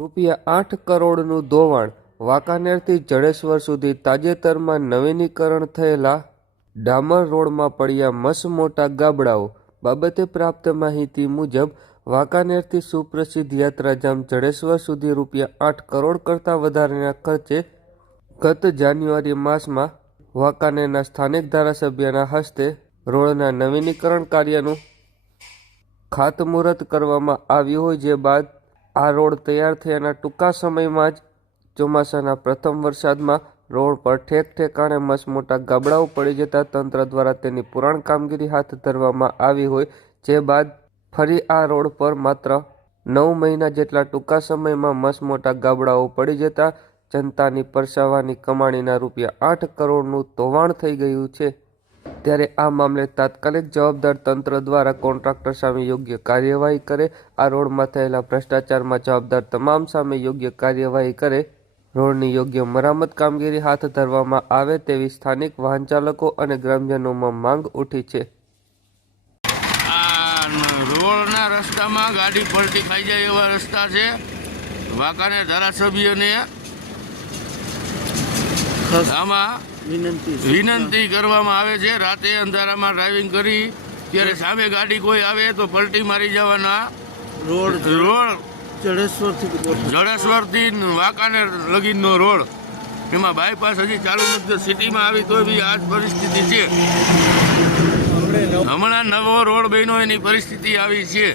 રૂપિયા આઠ કરોડનું ધોવાણ વાંકાનેરથી જડેશ્વર સુધી તાજેતરમાં નવીનીકરણ થયેલા ડામર રોડમાં પડ્યા મસમોટા ગાબડાઓ બાબતે પ્રાપ્ત માહિતી મુજબ વાંકાનેરથી સુપ્રસિદ્ધ યાત્રાધામ જડેશ્વર સુધી રૂપિયા આઠ કરોડ કરતાં વધારેના ખર્ચે ગત જાન્યુઆરી માસમાં વાંકાનેરના સ્થાનિક ધારાસભ્યના હસ્તે રોડના નવીનીકરણ કાર્યનું ખાતમુહૂર્ત કરવામાં આવ્યું હોય જે બાદ આ રોડ તૈયાર થયાના ટૂંકા સમયમાં જ ચોમાસાના પ્રથમ વરસાદમાં રોડ પર ઠેક ઠેકાણે મસમોટા ગાબડાઓ પડી જતા તંત્ર દ્વારા તેની પુરાણ કામગીરી હાથ ધરવામાં આવી હોય જે બાદ ફરી આ રોડ પર માત્ર નવ મહિના જેટલા ટૂંકા સમયમાં મસમોટા ગાબડાઓ પડી જતા જનતાની પરસાવાની કમાણીના રૂપિયા આઠ કરોડનું ધોવાણ થઈ ગયું છે. ત્યારે આ મામલે તાત્કાલિક જવાબદાર તંત્ર દ્વારા કોન્ટ્રાક્ટર સામે યોગ્ય કાર્યવાહી કરે, આ રોડમાં થયેલા ભ્રષ્ટાચારમાં જવાબદાર તમામ સામે યોગ્ય કાર્યવાહી કરે, રોડની યોગ્ય મરામત કામગીરી હાથ ધરવામાં આવે તેવી સ્થાનિક વાહન ચાલકો અને ગ્રામજનોમાં માંગ ઉઠી છે. રોડના રસ્તામાં ગાડી પલટી ખાઈ જાય એવા રસ્તા છે. વાંકાને ધારાસભ્યને આમાં વિનંતી કરવામાં આવે છે. રાતે અંધારામાં ડ્રાઇવિંગ કરી ત્યારે સામે ગાડી કોઈ આવે તો પલટી મારી જવાના. Road road. જડેશ્વરથી વાંકાનેર લગીનનો રોડ. એમાં બાયપાસ હજી ચાલુ નથી સિટીમાં આવી તો બી આ જ પરિસ્થિતિ છે. હમણાં નવો રોડ બન્યો એની પરિસ્થિતિ આવી છે.